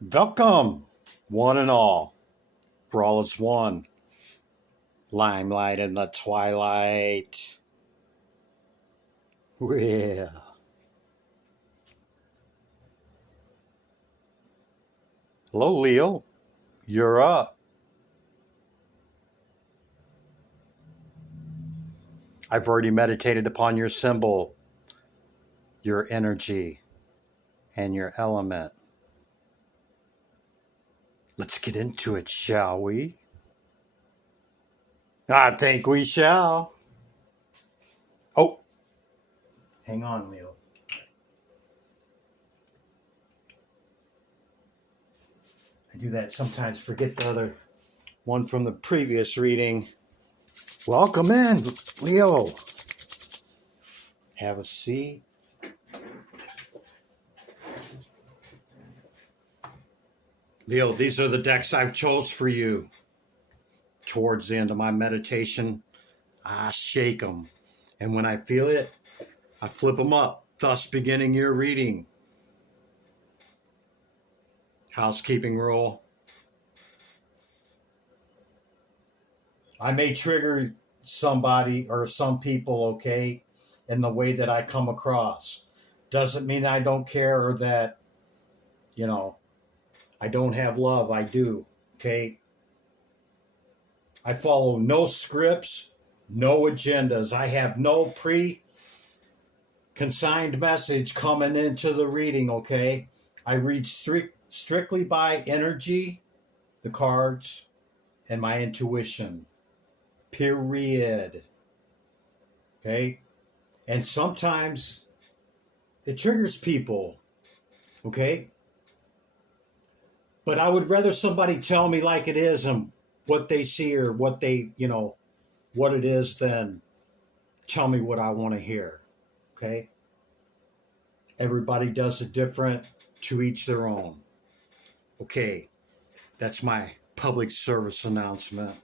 Welcome, one and all, for all is one. Limelight in the twilight. Well, hello, Leo. You're up. I've already meditated upon your symbol, your energy, and your element. Let's get into it, shall we? I think we shall. Oh, hang on, Leo. I do that sometimes, forget the other one from the previous reading. Welcome in, Leo. Have a seat. Leo, these are the decks I've chose for you. Towards the end of my meditation, I shake them. And when I feel it, I flip them up, thus beginning your reading. Housekeeping rule. I may trigger somebody or some people, okay, in the way that I come across. Doesn't mean I don't care or that, I don't have love. I do, okay? I follow no scripts, no agendas. I have no consigned message coming into the reading, okay? I read strictly by energy, the cards, and my intuition. Period. Okay? And sometimes it triggers people, okay? But I would rather somebody tell me like it is and what they see or what they, what it is than tell me what I want to hear, okay? Everybody does it different, to each their own. Okay, that's my public service announcement.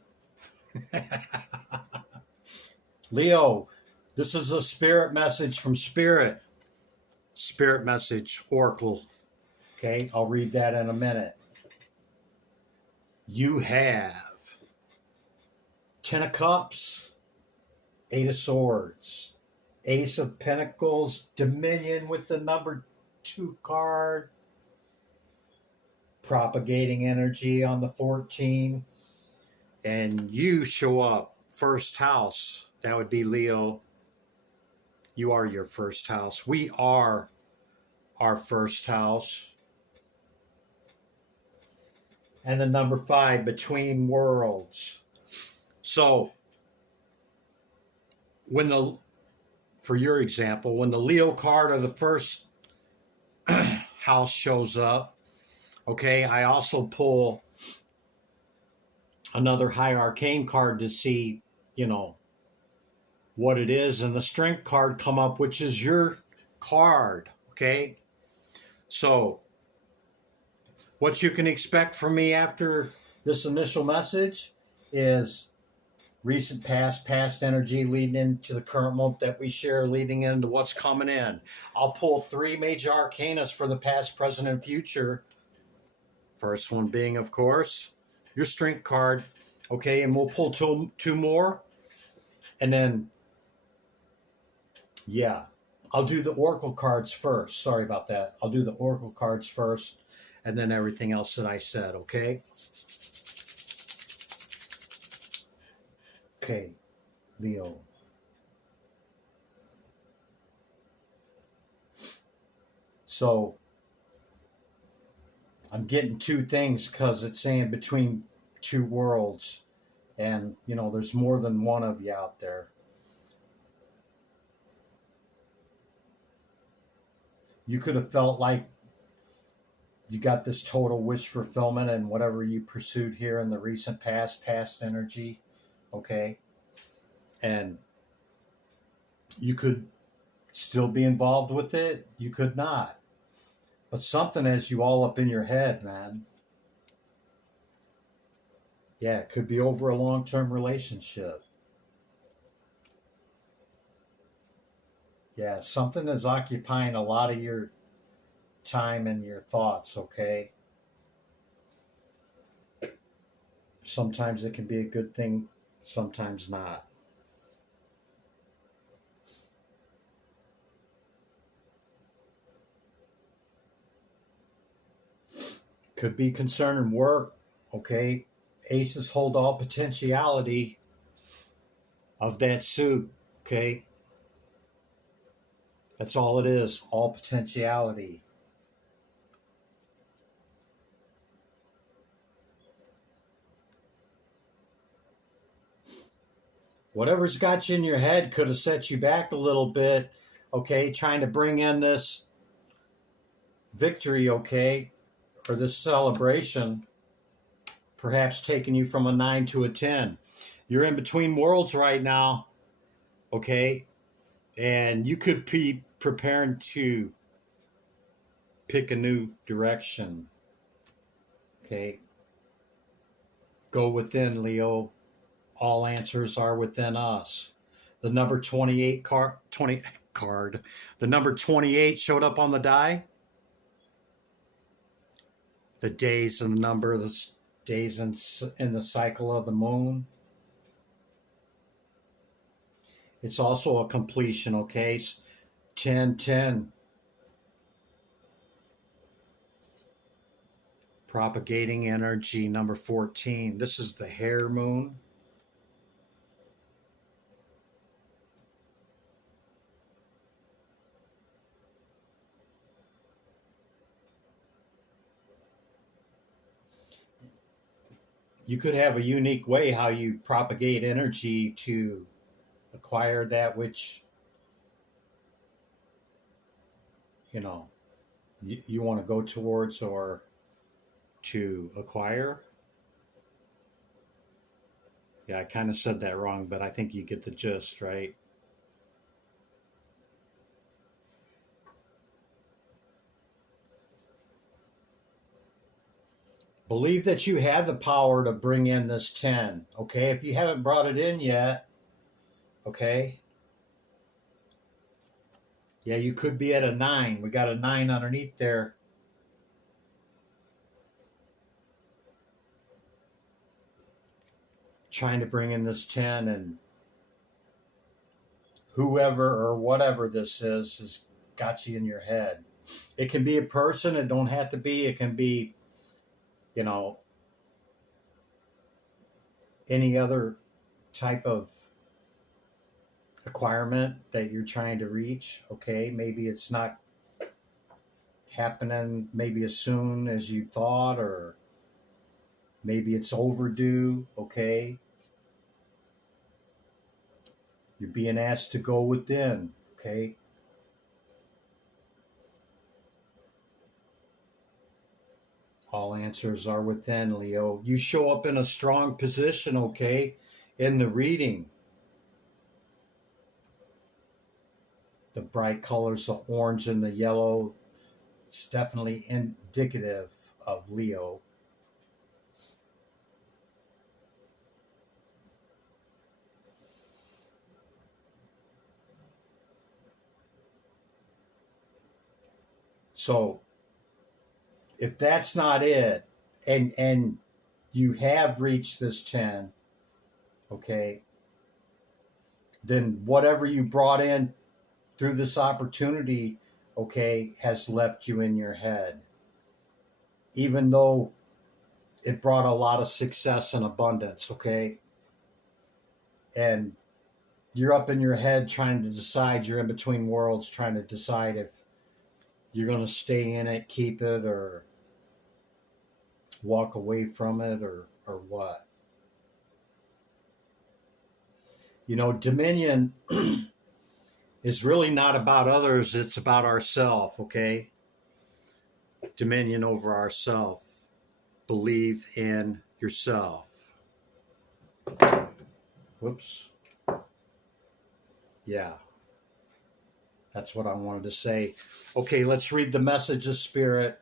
Leo, this is a spirit message from Spirit. Spirit message, Oracle. Okay, I'll read that in a minute. You have Ten of Cups, Eight of Swords, Ace of Pentacles, Dominion with the number 2 card, propagating energy on the 14. And you show up, first house. That would be Leo. You are your first house. We are our first house. And the number 5, between worlds. So, for your example, when the Leo card of the first house shows up, okay, I also pull another high arcane card to see, what it is, and the strength card come up, which is your card, okay? So, what you can expect from me after this initial message is recent past energy leading into the current moment that we share, leading into what's coming in. I'll pull 3 major arcanas for the past, present, and future. First one being, of course, your strength card. Okay, and we'll pull two more. And then, I'll do the oracle cards first. Sorry about that. I'll do the oracle cards first and then everything else that I said, okay? Okay, Leo. So I'm getting 2 things because it's saying between 2 worlds. And, there's more than one of you out there. You could have felt like you got this total wish fulfillment and whatever you pursued here in the recent past energy, okay? And you could still be involved with it. You could not. But something has you all up in your head, man. Yeah, it could be over a long-term relationship. Yeah, something is occupying a lot of your time and your thoughts, okay? Sometimes it can be a good thing, sometimes not. Could be concerning work, okay? Aces hold all potentiality of that suit, okay? That's all it is, all potentiality. Whatever's got you in your head could have set you back a little bit, okay? Trying to bring in this victory, okay? Or this celebration, perhaps taking you from a 9 to a 10. You're in between worlds right now, okay? And you could be preparing to pick a new direction, okay? Go within, Leo. All answers are within us. The number 28 card. The number 28 showed up on the die. The days and the number of the days in the cycle of the moon. It's also a completion, okay? 10, 10. Propagating energy, number 14. This is the hare moon. You could have a unique way how you propagate energy to acquire that which, you know, you want to go towards or to acquire. Yeah, I kind of said that wrong, but I think you get the gist, right? Believe that you have the power to bring in this 10, okay? If you haven't brought it in yet, okay? Yeah, you could be at a 9. We got a 9 underneath there. Trying to bring in this 10, and whoever or whatever this is has got you in your head. It can be a person, it don't have to be. It can be, you know, any other type of acquirement that you're trying to reach, okay? Maybe it's not happening maybe as soon as you thought, or maybe it's overdue, okay? You're being asked to go within, okay? All answers are within, Leo. You show up in a strong position, okay, in the reading. The bright colors, the orange and the yellow, it's definitely indicative of Leo. So if that's not it, and you have reached this 10, okay, then whatever you brought in through this opportunity, okay, has left you in your head. Even though it brought a lot of success and abundance, okay? And you're up in your head trying to decide, you're in between worlds trying to decide if you're going to stay in it, keep it, or walk away from it, or what. You know, dominion is really not about others, it's about ourself, okay? Dominion over ourself. Believe in yourself. Whoops. Yeah. That's what I wanted to say. Okay, let's read the message of Spirit.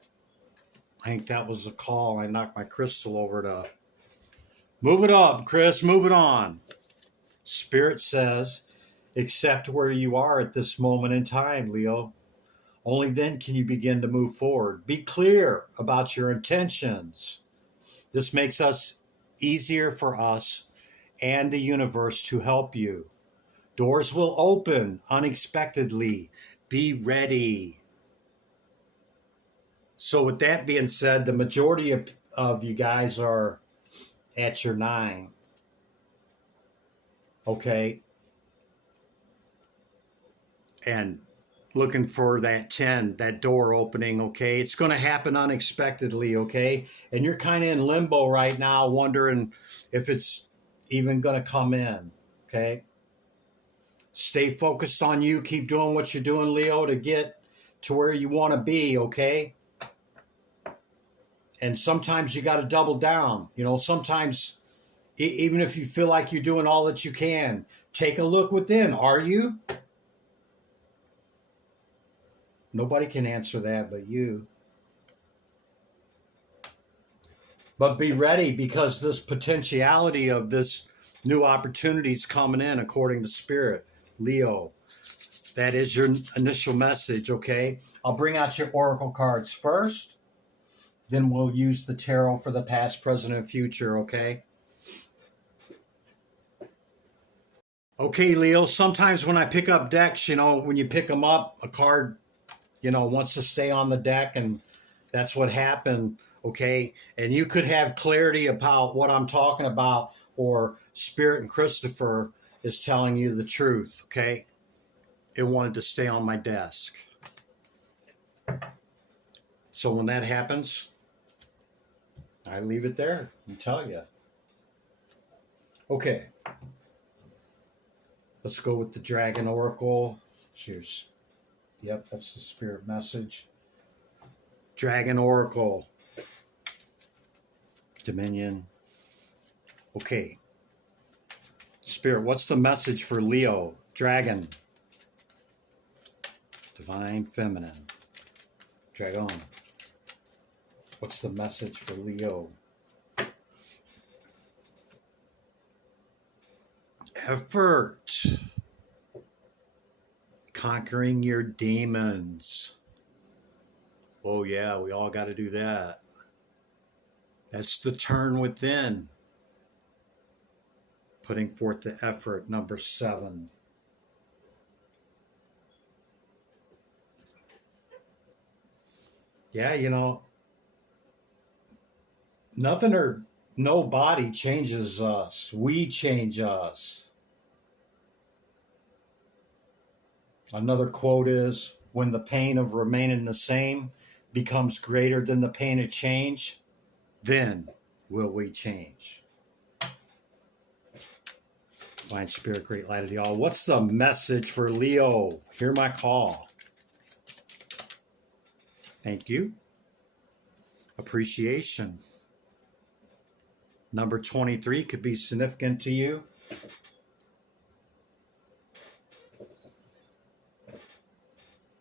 I think that was a call. I knocked my crystal over to move it up, Chris. Move it on. Spirit says, accept where you are at this moment in time, Leo. Only then can you begin to move forward. Be clear about your intentions. This makes us easier for us and the universe to help you. Doors will open unexpectedly. Be ready. So with that being said, the majority of you guys are at your 9. Okay. And looking for that 10, that door opening. Okay. It's going to happen unexpectedly. Okay. And you're kind of in limbo right now, wondering if it's even going to come in. Okay. Stay focused on you. Keep doing what you're doing, Leo, to get to where you want to be. Okay. And sometimes you got to double down. You know, sometimes even if you feel like you're doing all that you can, take a look within. Are you? Nobody can answer that but you. But be ready, because this potentiality of this new opportunity is coming in according to Spirit. Leo, that is your initial message, okay? I'll bring out your oracle cards first. Then we'll use the tarot for the past, present, and future, okay? Okay, Leo, sometimes when I pick up decks, you know, when you pick them up, a card, you know, wants to stay on the deck, and that's what happened, okay? And you could have clarity about what I'm talking about, or Spirit and Christopher is telling you the truth, okay? It wanted to stay on my desk. So when that happens, I leave it there and tell you. Okay. Let's go with the Dragon Oracle. Cheers. Yep, that's the Spirit message. Dragon Oracle. Dominion. Okay. Spirit, what's the message for Leo? Dragon. Divine Feminine. Dragon. What's the message for Leo? Effort. Conquering your demons. Oh yeah, we all got to do that. That's the turn within. Putting forth the effort, number 7. Yeah, you know, nothing or nobody changes us. We change us. Another quote is, when the pain of remaining the same becomes greater than the pain of change, then will we change. Divine Spirit, great light of the all. What's the message for Leo? Hear my call. Thank you. Appreciation. Number 23 could be significant to you.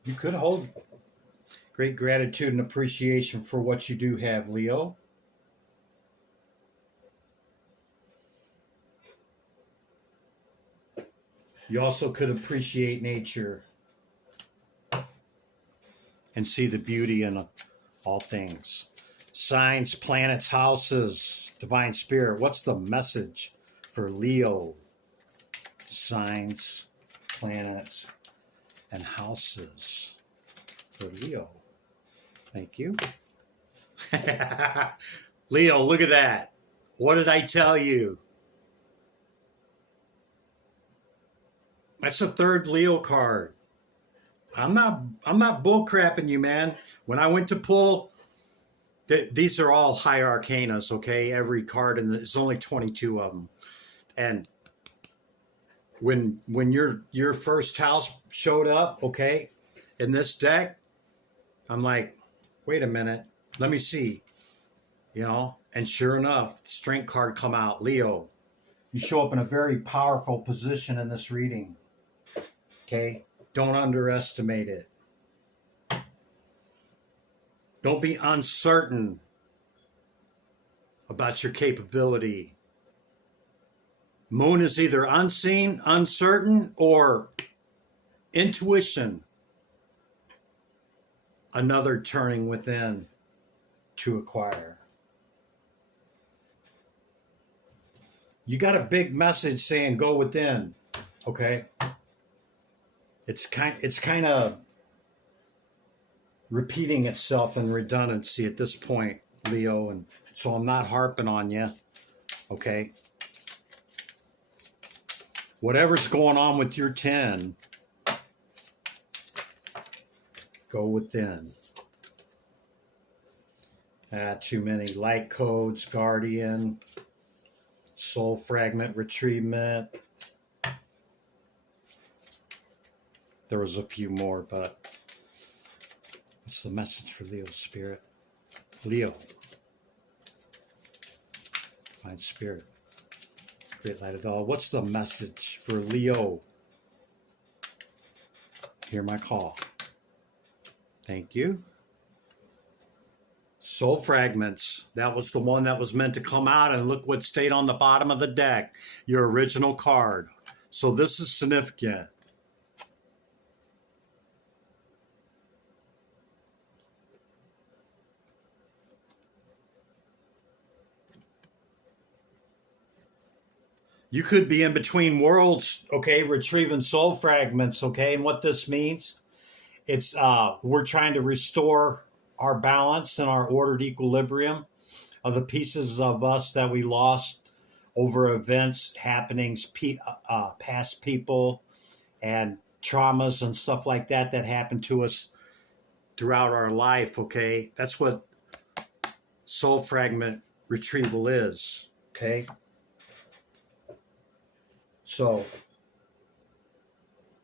You could hold great gratitude and appreciation for what you do have, Leo. You also could appreciate nature and see the beauty in all things. Signs, planets, houses, Divine Spirit. What's the message for Leo? Signs, planets, and houses for Leo. Thank you. Leo, look at that. What did I tell you? That's the 3rd Leo card. I'm not bullcrapping you, man. When I went to pull, these are all high arcanas, okay? Every card, and there's only 22 of them. And when your first house showed up, okay, in this deck, I'm like, wait a minute, let me see, you know. And sure enough, the Strength card come out. Leo, you show up in a very powerful position in this reading. Okay, don't underestimate it. Don't be uncertain about your capability. Moon is either unseen, uncertain, or intuition. Another turning within to acquire. You got a big message saying go within. Okay. It's kind of repeating itself in redundancy at this point, Leo, and so I'm not harping on you. Okay. Whatever's going on with your 10, go within. Too many light codes, guardian, soul fragment retrievement. There was a few more, but what's the message for Leo Spirit? Leo. Find Spirit. Great Light of All. What's the message for Leo? Hear my call. Thank you. Soul Fragments. That was the one that was meant to come out, and look what stayed on the bottom of the deck. Your original card. So this is significant. You could be in between worlds, okay, retrieving soul fragments, okay? And what this means, it's we're trying to restore our balance and our ordered equilibrium of the pieces of us that we lost over events, happenings, past people, and traumas and stuff like that that happened to us throughout our life, okay? That's what soul fragment retrieval is, okay? So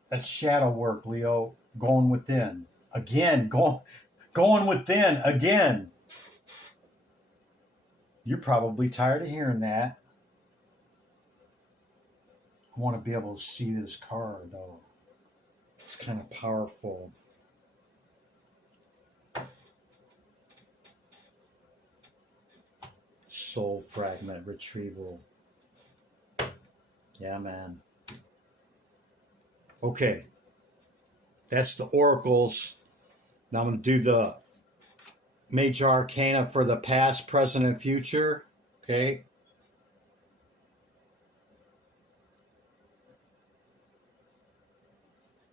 that's shadow work, Leo, going within. Again, going within again. You're probably tired of hearing that. I want to be able to see this card, though. It's kind of powerful. Soul fragment retrieval. Yeah, man. Okay. That's the oracles. Now I'm going to do the major arcana for the past, present, and future. Okay.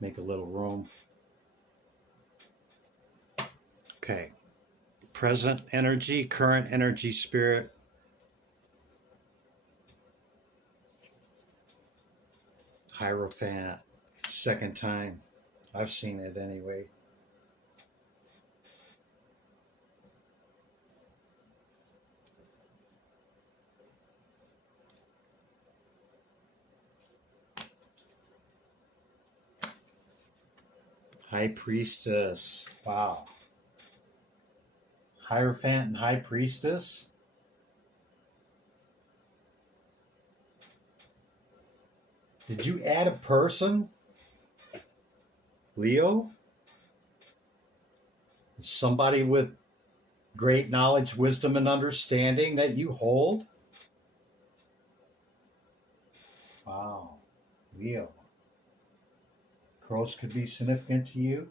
Make a little room. Okay. Present energy, current energy, spirit. Hierophant. Second time. I've seen it anyway. High Priestess. Wow. Hierophant and High Priestess? Did you add a person? Leo? Somebody with great knowledge, wisdom, and understanding that you hold? Wow. Leo. Crows could be significant to you,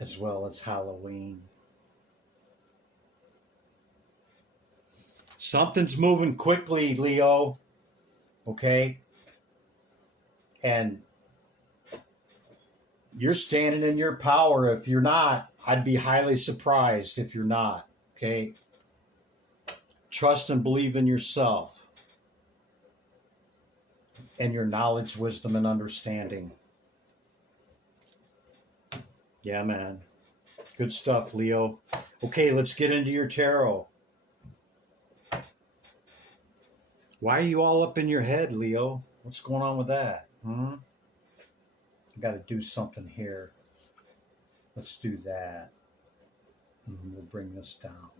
as well as Halloween. Something's moving quickly, Leo. Okay? And you're standing in your power. If you're not, I'd be highly surprised if you're not. Okay? Trust and believe in yourself and your knowledge, wisdom, and understanding. Yeah, man. Good stuff, Leo. Okay, let's get into your tarot. Why are you all up in your head, Leo? What's going on with that? I got to do something here. Let's do that. We'll bring this down.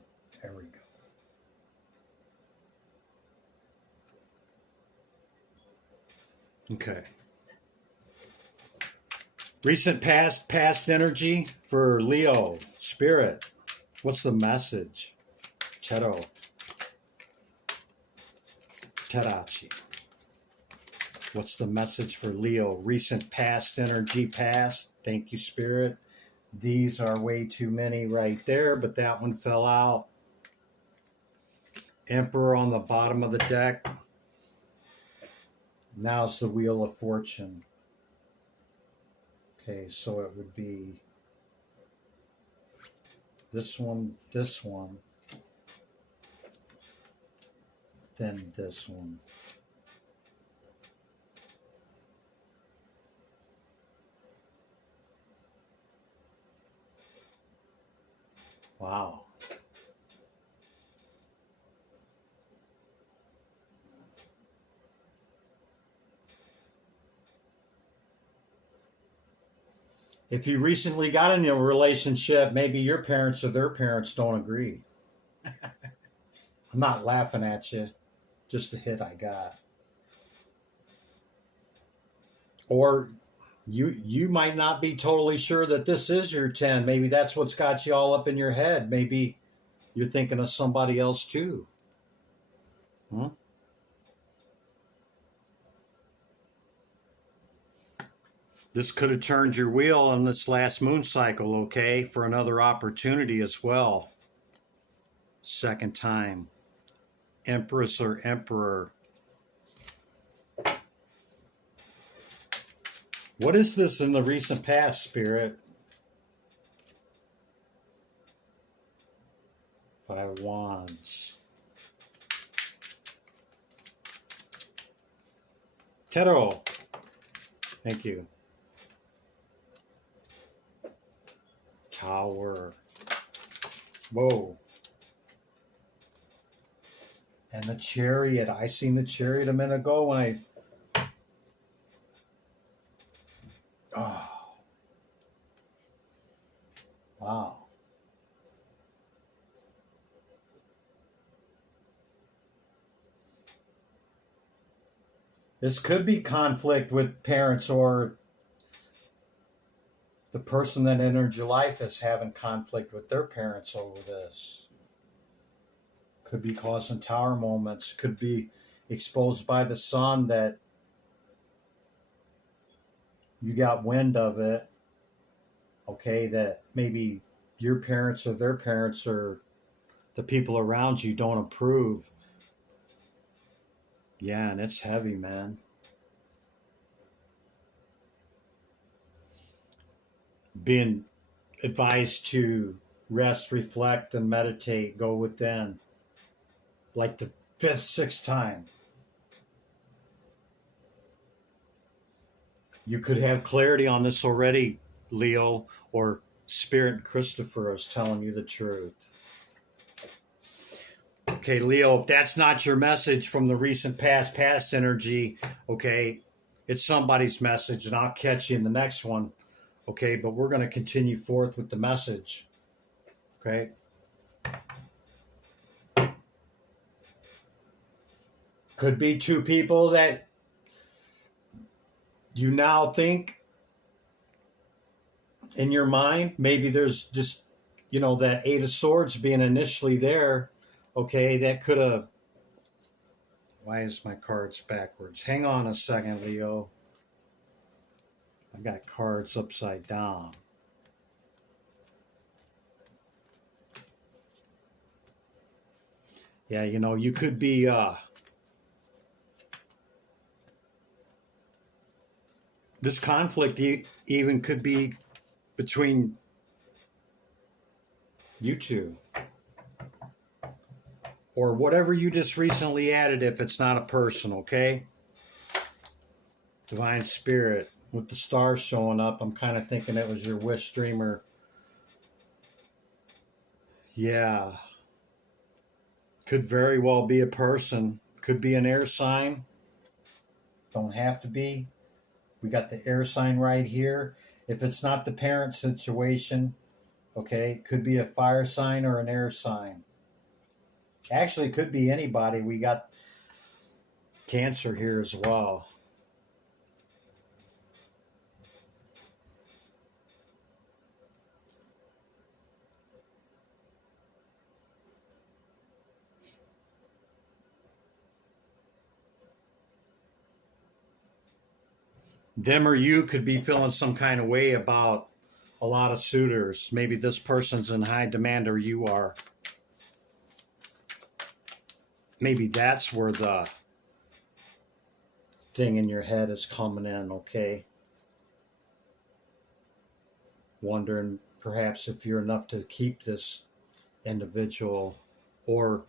There we go. Okay. Recent past energy for Leo. Spirit. What's the message? Tero. Terachi. What's the message for Leo? Recent past energy past. Thank you, Spirit. These are way too many right there, but that one fell out. Emperor on the bottom of the deck. Now it's the Wheel of Fortune. Okay, so it would be this one, then this one. Wow. If you recently got in a relationship, maybe your parents or their parents don't agree. I'm not laughing at you, just a hit I got. Or you might not be totally sure that this is your 10. Maybe that's what's got you all up in your head. Maybe you're thinking of somebody else too. Hmm? This could have turned your wheel on this last moon cycle, okay, for another opportunity as well. Second time. Empress or Emperor. What is this in the recent past, Spirit? Five of Wands. Tarot. Thank you. Tower. Whoa. And the Chariot. I seen the Chariot a minute ago when I... Oh. Wow. This could be conflict with parents, or the person that entered your life is having conflict with their parents over this. Could be causing tower moments. Could be exposed by the sun that you got wind of it. Okay, that maybe your parents or their parents or the people around you don't approve. Yeah, and it's heavy, man. Being advised to rest, reflect, and meditate, go within, like the fifth, sixth time. You could have clarity on this already, Leo, or Spirit Christopher is telling you the truth. Okay, Leo, if that's not your message from the recent past energy, okay, it's somebody's message, and I'll catch you in the next one. Okay, but we're going to continue forth with the message. Okay. Could be two people that you now think in your mind. Maybe there's just, that Eight of Swords being initially there. Okay, that could have... Why is my cards backwards? Hang on a second, Leo. I've got cards upside down. Yeah, you could be... this conflict even could be between you two. Or whatever you just recently added, if it's not a person, okay? Divine Spirit. With the stars showing up, I'm kind of thinking it was your wish dreamer. Yeah. Could very well be a person. Could be an air sign. Don't have to be. We got the air sign right here. If it's not the parent situation, okay, could be a fire sign or an air sign. Actually, it could be anybody. We got Cancer here as well. Them or you could be feeling some kind of way about a lot of suitors. Maybe this person's in high demand or you are. maybe that's where the thing in your head is coming in, okay? Wondering perhaps if you're enough to keep this individual or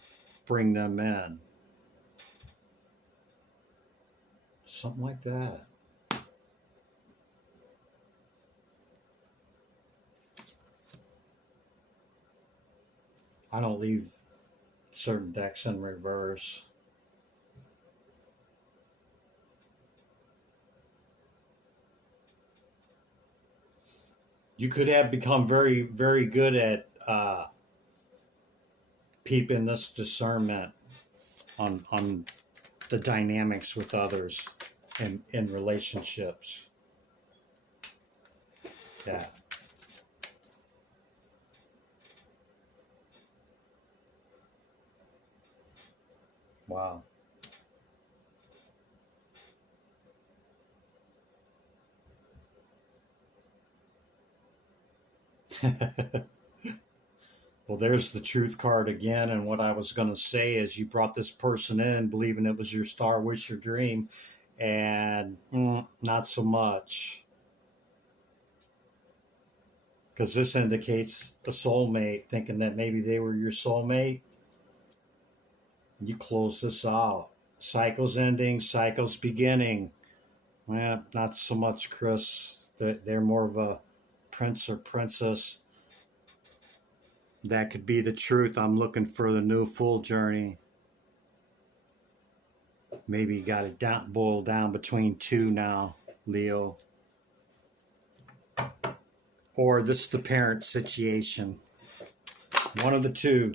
bring them in. Something like that. I don't leave certain decks in reverse. You could have become very, very good at peeping this discernment on the dynamics with others in relationships. Yeah. Wow. Well, there's the truth card again. And what I was going to say is you brought this person in believing it was your star, wish, or dream, and not so much. Because this indicates a soulmate, thinking that maybe they were your soulmate. You close this out. Cycles ending, cycles beginning. Well, not so much, Chris. They're more of a prince or princess. That could be the truth. I'm looking for the new full journey. Maybe you got it boiled down between two now, Leo. Or this is the parent situation. One of the two.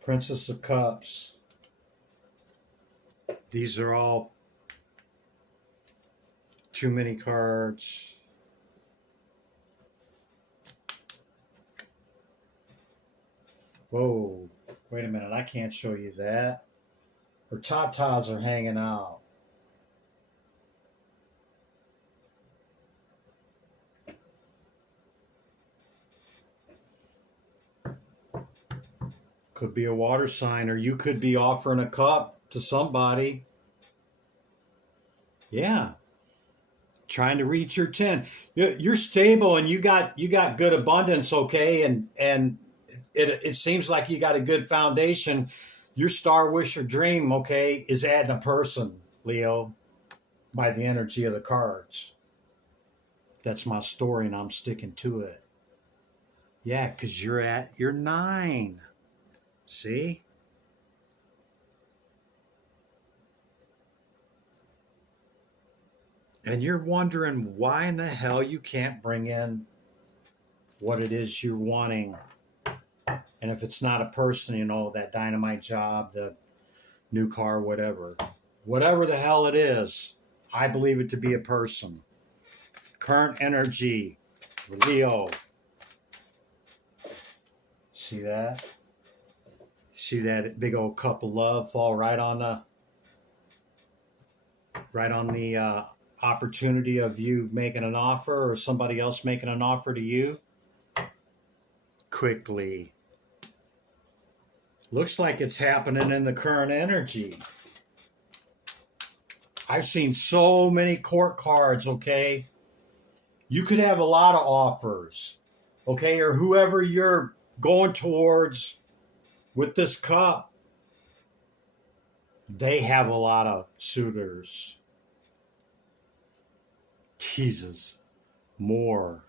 Princess of Cups. These are all too many cards. Whoa, wait a minute, I can't show you that. Her tatas are hanging out. Could be a water sign, or you could be offering a cup to somebody. Yeah. Trying to reach your 10. You're stable and you got good abundance, okay? And it seems like you got a good foundation. Your star, wish, or dream, okay, is adding a person, Leo, by the energy of the cards. That's my story and I'm sticking to it. Yeah, because you're at your 9. See? And you're wondering why in the hell you can't bring in what it is you're wanting. And if it's not a person, that dynamite job, the new car, whatever the hell it is, I believe it to be a person. Current energy, Leo. See that? See that big old cup of love fall right on the opportunity of you making an offer or somebody else making an offer to you? Quickly. Looks like it's happening in the current energy. I've seen so many court cards, okay? You could have a lot of offers, okay? Or whoever you're going towards with this cup, they have a lot of suitors. Jesus, more.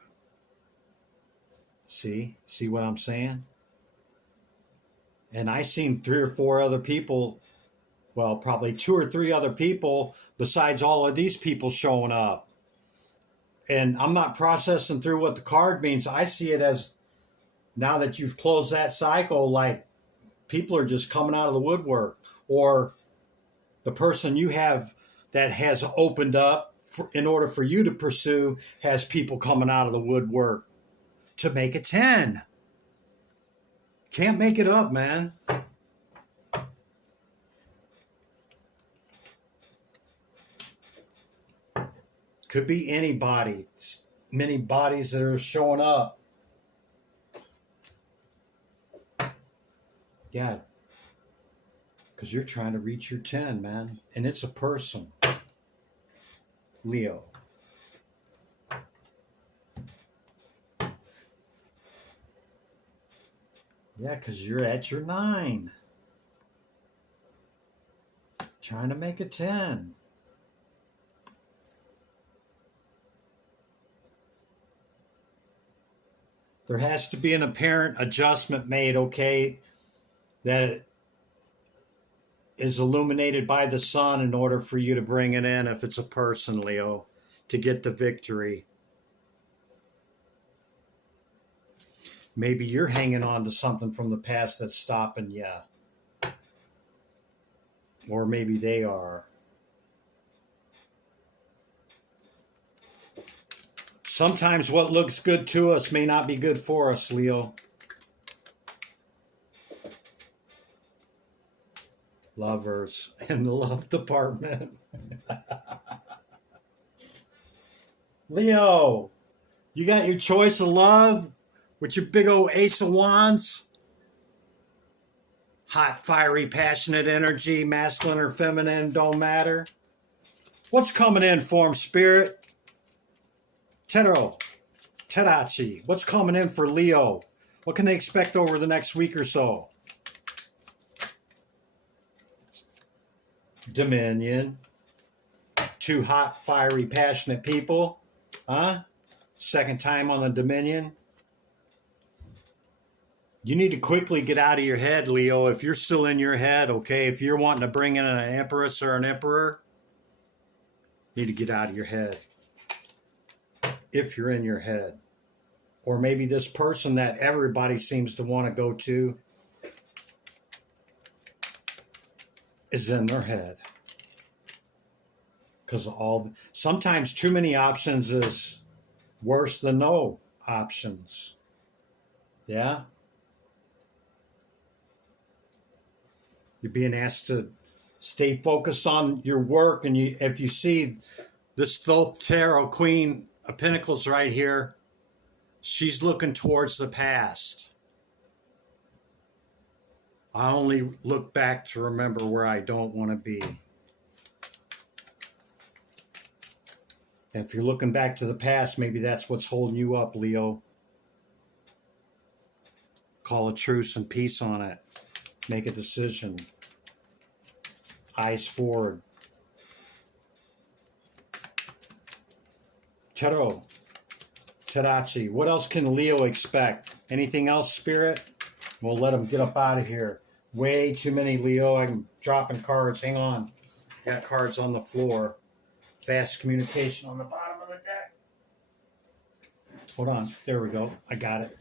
See what I'm saying? And I seen 3 or 4 other people, well, probably 2 or 3 other people besides all of these people showing up. And I'm not processing through what the card means. I see it as, now that you've closed that cycle, like people are just coming out of the woodwork, or the person you have that has opened up in order for you to pursue has people coming out of the woodwork to make a 10. Can't make it up, man. Could be anybody. Many bodies that are showing up. Yeah. Because you're trying to reach your 10, man. And it's a person. Leo. Yeah, because you're at your 9. Trying to make a 10. There has to be an apparent adjustment made, okay, that it is illuminated by the sun in order for you to bring it in, if it's a person, Leo, to get the victory. Maybe you're hanging on to something from the past that's stopping you. Or maybe they are. Sometimes what looks good to us may not be good for us, Leo. Lovers in the love department. Leo, you got your choice of love with your big old Ace of Wands. Hot, fiery, passionate energy, masculine or feminine, don't matter. What's coming in, form spirit? Tero, Terachi, what's coming in for Leo? What can they expect over the next week or so? Dominion. 2 hot, fiery, passionate people. Huh? Second time on the Dominion. You need to quickly get out of your head, Leo, if you're still in your head, okay? If you're wanting to bring in an empress or an emperor, you need to get out of your head. If you're in your head. Or maybe this person that everybody seems to want to go to is in their head. Because sometimes too many options is worse than no options. Yeah? You're being asked to stay focused on your work, and if you see this Thoth Tarot Queen of Pentacles right here, she's looking towards the past. I only look back to remember where I don't want to be. And if you're looking back to the past, maybe that's what's holding you up, Leo. Call a truce and peace on it. Make a decision. Eyes forward. Tero, Terachi, what else can Leo expect? Anything else, Spirit? We'll let him get up out of here. Way too many, Leo. I'm dropping cards. Hang on. Got cards on the floor. Fast communication on the bottom of the deck. Hold on. There we go. I got it.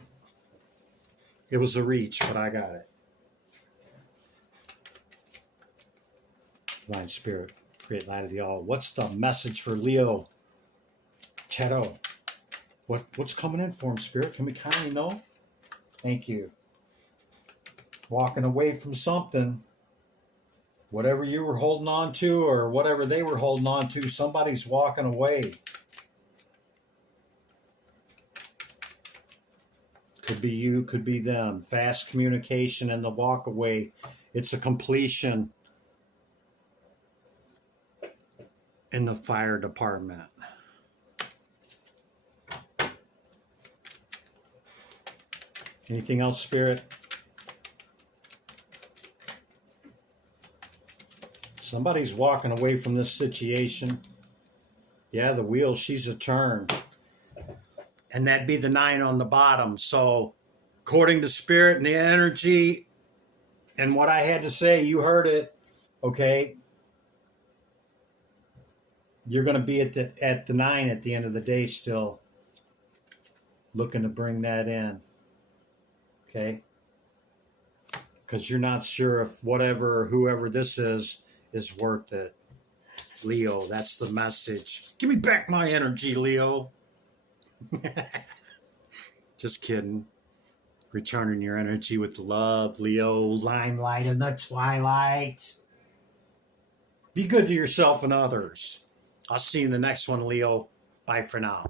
It was a reach, but I got it. Divine Spirit, create light of the all. What's the message for Leo? Tero. What's coming in for him, Spirit? Can we kindly know? Thank you. Walking away from something. Whatever you were holding on to or whatever they were holding on to, somebody's walking away. Could be you, could be them. Fast communication and the walk away. It's a completion in the fire department. Anything else, Spirit? Somebody's walking away from this situation. Yeah, the wheel, she's a turn. And that'd be the 9 on the bottom. So, according to Spirit and the energy and what I had to say, you heard it. Okay? You're going to be at the 9 at the end of the day still. Looking to bring that in. Okay? Because you're not sure if whatever, whoever this is worth it. Leo, that's the message. Give me back my energy, Leo. Just kidding. Returning your energy with love, Leo. Limelight in the twilight. Be good to yourself and others. I'll see you in the next one, Leo. Bye for now.